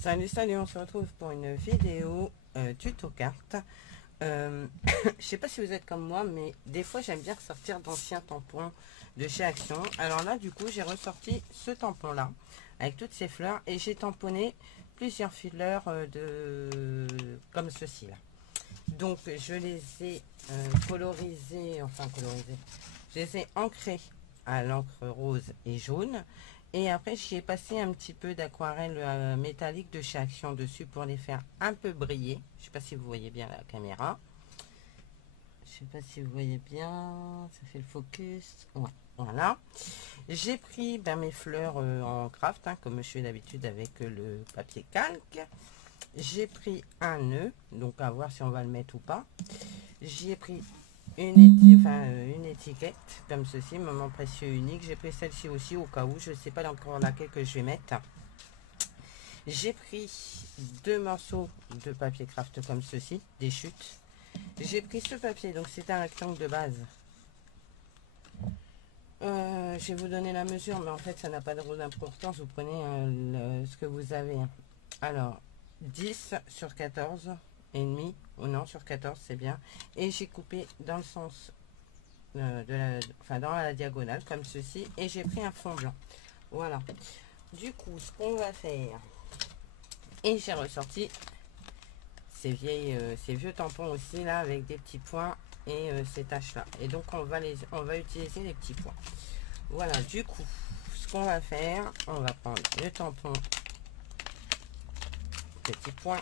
Salut, salut, on se retrouve pour une vidéo tuto carte. Je sais pas si vous êtes comme moi, mais des fois j'aime bien ressortir d'anciens tampons de chez Action. Alors là, du coup, j'ai ressorti ce tampon-là avec toutes ces fleurs et j'ai tamponné plusieurs fleurs comme ceci là. Donc, je les ai colorisés, enfin colorisés, je les ai ancrés à l'encre rose et jaune. Et après, j'y ai passé un petit peu d'aquarelle métallique de chez Action dessus pour les faire un peu briller. Je sais pas si vous voyez bien la caméra. Je sais pas si vous voyez bien. Ça fait le focus. Ouais, voilà. J'ai pris mes fleurs en craft, hein, comme je fais d'habitude avec le papier calque. J'ai pris un nœud, donc à voir si on va le mettre ou pas. J'y ai pris une étiquette comme ceci, moment précieux unique. J'ai pris celle-ci aussi au cas où, je ne sais pas encore laquelle que je vais mettre. J'ai pris deux morceaux de papier craft comme ceci, des chutes. J'ai pris ce papier, donc c'est un rectangle de base. Je vais vous donner la mesure, mais en fait ça n'a pas de grande importance. Vous prenez ce que vous avez. Alors, 10 sur 14 et demi, ou non, sur 14 c'est bien. Et j'ai coupé dans le sens dans la diagonale comme ceci, et j'ai pris un fond blanc. Voilà, du coup ce qu'on va faire, et j'ai ressorti ces vieux tampons aussi là avec des petits points et ces taches là, et donc on va utiliser les petits points. Voilà, du coup ce qu'on va faire, on va prendre le tampon petit point.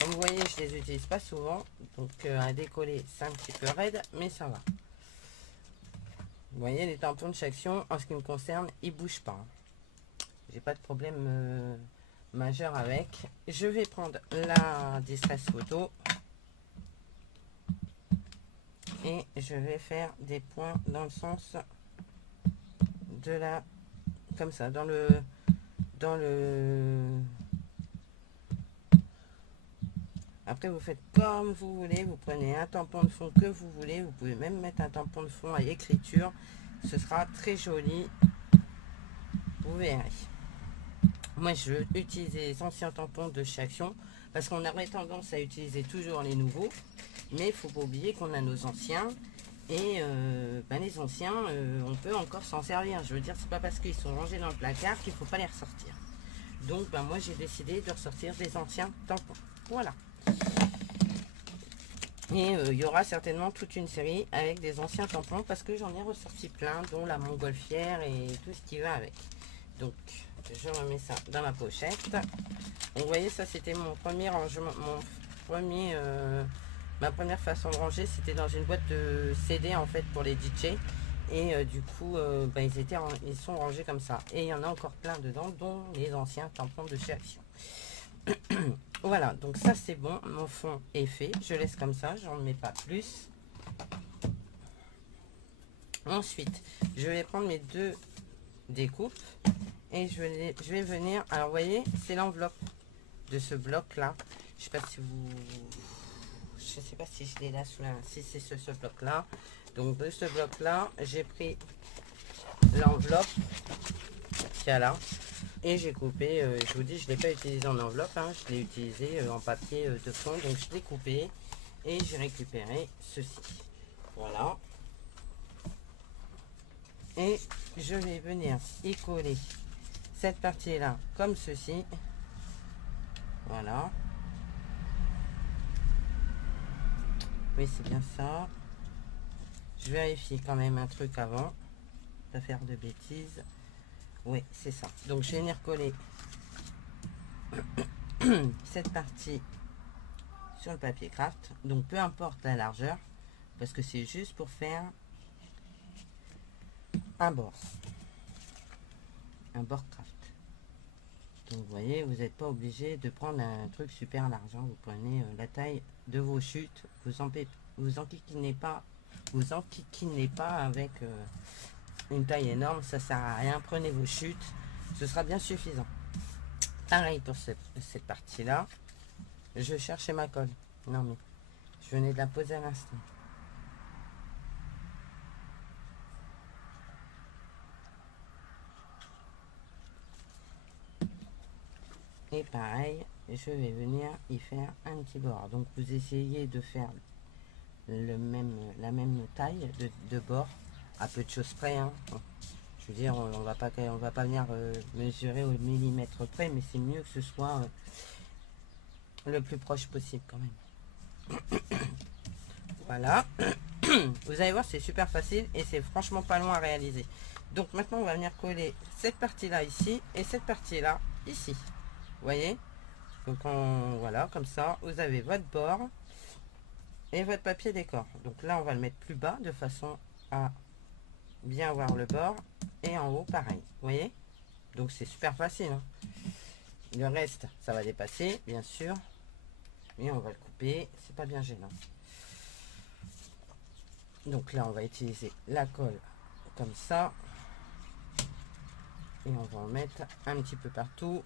Comme vous voyez, je les utilise pas souvent, donc à décoller c'est un petit peu raide, mais ça va. Vous voyez, les tampons de chaque Action, en ce qui me concerne, ils bougent pas. J'ai pas de problème majeur avec. Je vais prendre la distress photo et je vais faire des points dans le sens de la, comme ça, dans le après vous faites comme vous voulez. Vous prenez un tampon de fond que vous voulez, vous pouvez même mettre un tampon de fond à écriture, ce sera très joli, vous verrez. Moi je vais utiliser les anciens tampons de chez Action parce qu'on aurait tendance à utiliser toujours les nouveaux, mais il faut pas oublier qu'on a nos anciens, et les anciens on peut encore s'en servir. Je veux dire, c'est pas parce qu'ils sont rangés dans le placard qu'il faut pas les ressortir. Donc moi j'ai décidé de ressortir des anciens tampons. Voilà. Et il y aura certainement toute une série avec des anciens tampons parce que j'en ai ressorti plein, dont la montgolfière et tout ce qui va avec. Donc je remets ça dans ma pochette. Donc vous voyez, ça c'était mon premier rangement, ma première façon de ranger, c'était dans une boîte de CD en fait pour les DJ. Et du coup ils sont rangés comme ça, et il y en a encore plein dedans, dont les anciens tampons de chez Action. Voilà, donc ça c'est bon, mon fond est fait, je laisse comme ça, j'en mets pas plus. Ensuite je vais prendre mes deux découpes et je vais venir, alors vous voyez, c'est l'enveloppe de ce bloc là, je sais pas si je l'ai là sous la, si c'est ce bloc là. Donc de ce bloc là, j'ai pris l'enveloppe qu'il y a là, et j'ai coupé, je vous dis, je ne l'ai pas utilisé en enveloppe, hein, je l'ai utilisé en papier de fond, donc je l'ai coupé et j'ai récupéré ceci. Voilà. Et je vais venir y coller cette partie là comme ceci. Voilà. Oui, c'est bien ça. Je vérifie quand même un truc avant de faire de bêtises. Oui, c'est ça. Donc je vais venir coller cette partie sur le papier craft, donc peu importe la largeur, parce que c'est juste pour faire un bord craft. Donc vous voyez, vous n'êtes pas obligé de prendre un truc super large, hein. Vous prenez la taille de vos chutes, vous enquiquinez pas avec une taille énorme, ça sert à rien. Prenez vos chutes, ce sera bien suffisant. Pareil pour cette partie là, je cherchais ma colle, non mais je venais de la poser à l'instant. Et pareil, je vais venir y faire un petit bord. Donc vous essayez de faire la même taille de bord, à peu de choses près, hein. Bon, je veux dire, on va pas venir mesurer au millimètre près, mais c'est mieux que ce soit le plus proche possible quand même. Voilà. Vous allez voir, c'est super facile et c'est franchement pas long à réaliser. Donc maintenant, on va venir coller cette partie-là ici et cette partie-là ici. Vous voyez? Donc voilà, comme ça, vous avez votre bord et votre papier décor. Donc là, on va le mettre plus bas de façon à bien voir le bord. Et en haut, pareil. Vous voyez? Donc c'est super facile, hein. Le reste, ça va dépasser, bien sûr. Et on va le couper. C'est pas bien gênant. Donc là, on va utiliser la colle comme ça. Et on va en mettre un petit peu partout.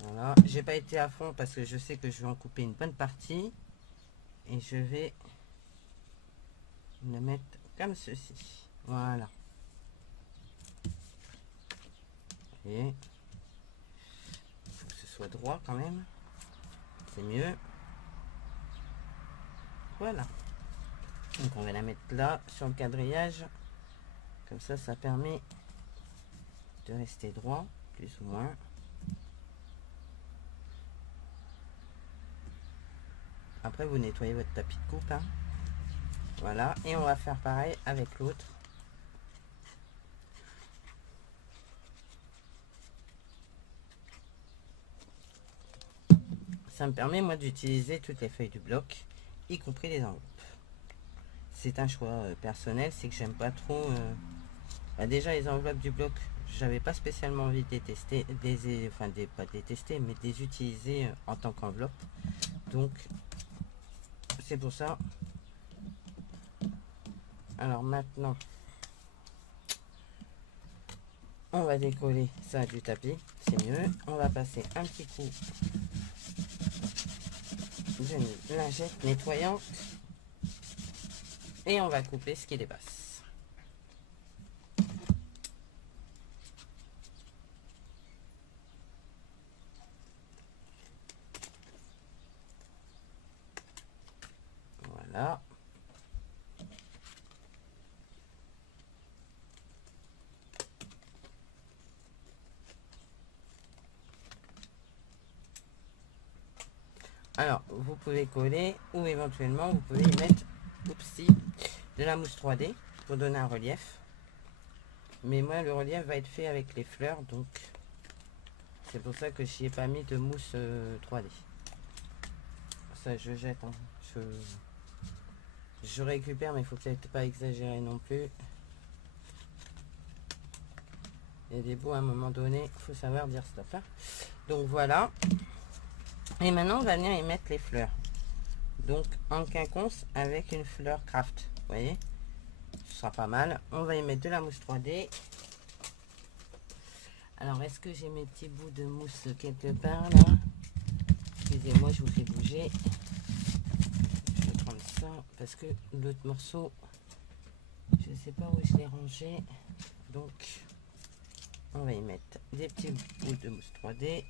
Voilà. J'ai pas été à fond parce que je sais que je vais en couper une bonne partie. Et je vais le mettre comme ceci. Voilà. Et il faut que ce soit droit quand même. C'est mieux. Voilà. Donc on va la mettre là sur le quadrillage. Comme ça, ça permet de rester droit, plus ou moins. Après, vous nettoyez votre tapis de coupe, hein. Voilà. Et on va faire pareil avec l'autre. Ça me permet, moi, d'utiliser toutes les feuilles du bloc, y compris les enveloppes. C'est un choix personnel, c'est que j'aime pas trop... déjà, les enveloppes du bloc, j'avais pas spécialement envie de les tester, pas de les tester, mais de les utiliser en tant qu'enveloppe. Donc, c'est pour ça. Alors maintenant, on va décoller ça du tapis, c'est mieux. On va passer un petit coup de lingette nettoyante et on va couper ce qui dépasse. Voilà. Alors, vous pouvez coller ou éventuellement vous pouvez y mettre de la mousse 3D pour donner un relief. Mais moi, le relief va être fait avec les fleurs, donc c'est pour ça que je n'y ai pas mis de mousse 3D. Ça, je jette, hein. Je récupère, mais il faut peut-être pas exagérer non plus. Il y a des bouts à un moment donné, il faut savoir dire stop, hein. Donc voilà. Et maintenant, on va venir y mettre les fleurs. Donc en quinconce avec une fleur craft. Vous voyez, ce sera pas mal. On va y mettre de la mousse 3D. Alors, est-ce que j'ai mes petits bouts de mousse quelque part là? Excusez-moi, je vous fais bouger. Je vais prendre ça parce que l'autre morceau, je ne sais pas où je l'ai rangé. Donc, on va y mettre des petits bouts de mousse 3D.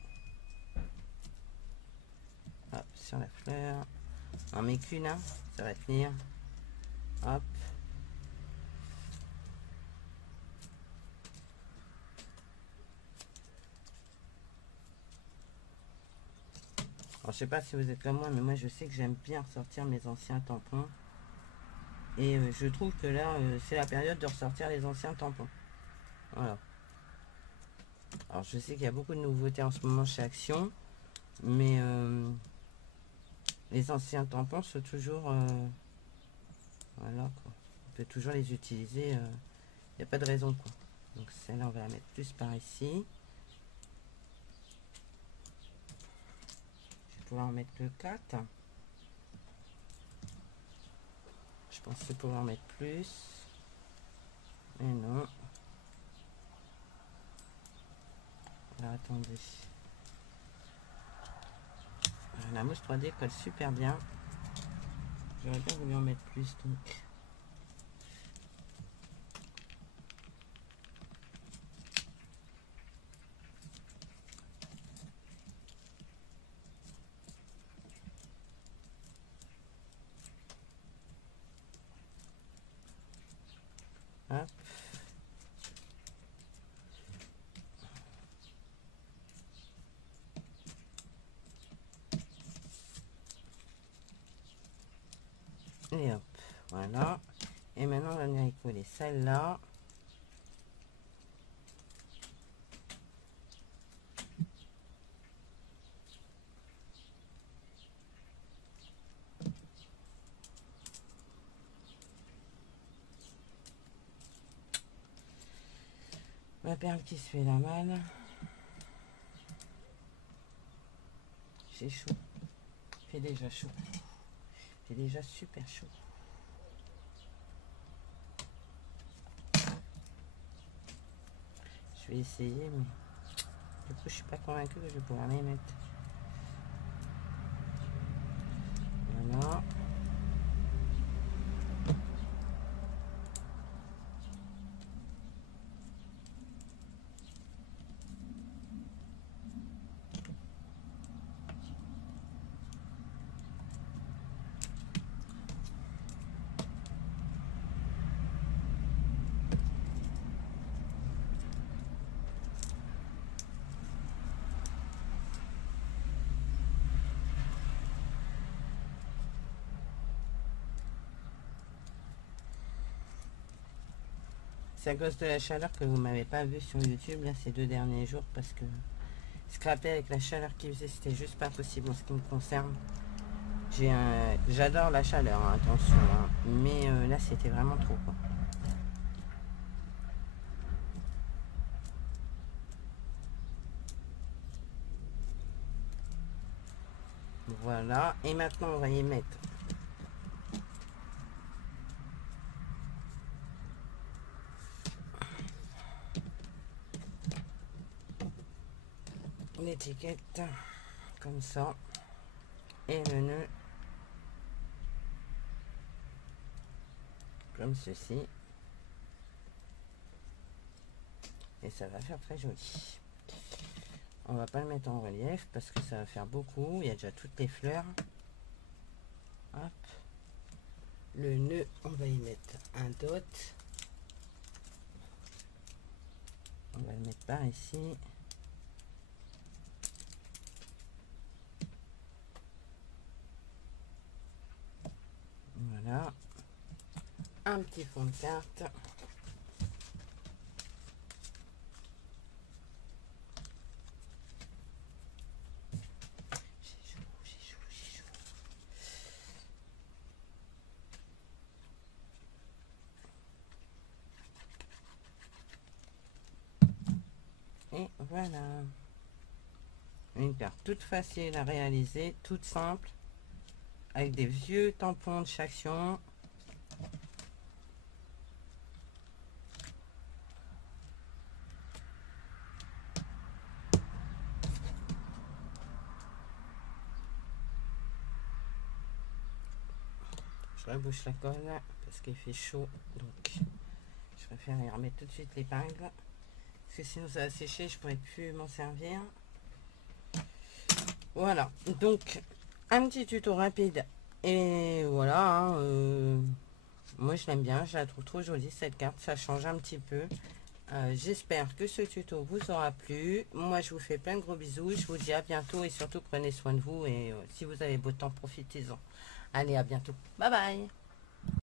Hop, sur la fleur. On met qu'une, hein, ça va tenir. Hop. Alors, je sais pas si vous êtes comme moi, mais moi je sais que j'aime bien ressortir mes anciens tampons. Et je trouve que là, c'est la période de ressortir les anciens tampons. Voilà. Alors, je sais qu'il y a beaucoup de nouveautés en ce moment chez Action. Mais les anciens tampons sont toujours... voilà, quoi. On peut toujours les utiliser. Il n'y a pas de raison, quoi. Donc, celle-là, on va la mettre plus par ici. Je vais pouvoir en mettre que 4. Je pensais pouvoir en mettre plus. Mais non. Alors, attendez. La mousse 3D colle super bien. J'aurais bien voulu en mettre plus, donc. Et hop, voilà. Et maintenant, on va venir coller celle-là. La perle qui se fait la malle. J'ai chaud. Il fait déjà chaud. Il fait déjà super chaud. Je vais essayer, mais du coup, je suis pas convaincue que je vais pouvoir les mettre. Voilà. C'est à cause de la chaleur que vous m'avez pas vu sur YouTube là ces 2 derniers jours, parce que scraper avec la chaleur qui faisait, c'était juste pas possible en ce qui me concerne. J'adore la chaleur, hein, attention, hein, mais là c'était vraiment trop quoi. Voilà, et maintenant on va y mettre l'étiquette comme ça et le nœud comme ceci, et ça va faire très joli. On va pas le mettre en relief parce que ça va faire beaucoup, il y a déjà toutes les fleurs. Hop, le nœud on va y mettre un dot, on va le mettre par ici. Voilà, un petit fond de carte. J'ai chaud, j'ai chaud, j'ai chaud. Et voilà, une carte toute facile à réaliser, toute simple, avec des vieux tampons de Chaction. Je rebouche la colle parce qu'il fait chaud, donc je préfère y remettre tout de suite l'épingle parce que sinon ça va sécher, je pourrais plus m'en servir. Voilà, donc un petit tuto rapide et voilà, hein, moi je l'aime bien, je la trouve trop jolie cette carte, ça change un petit peu. J'espère que ce tuto vous aura plu. Moi je vous fais plein de gros bisous, je vous dis à bientôt et surtout prenez soin de vous, et si vous avez beau temps, profitez-en. Allez, à bientôt, bye bye.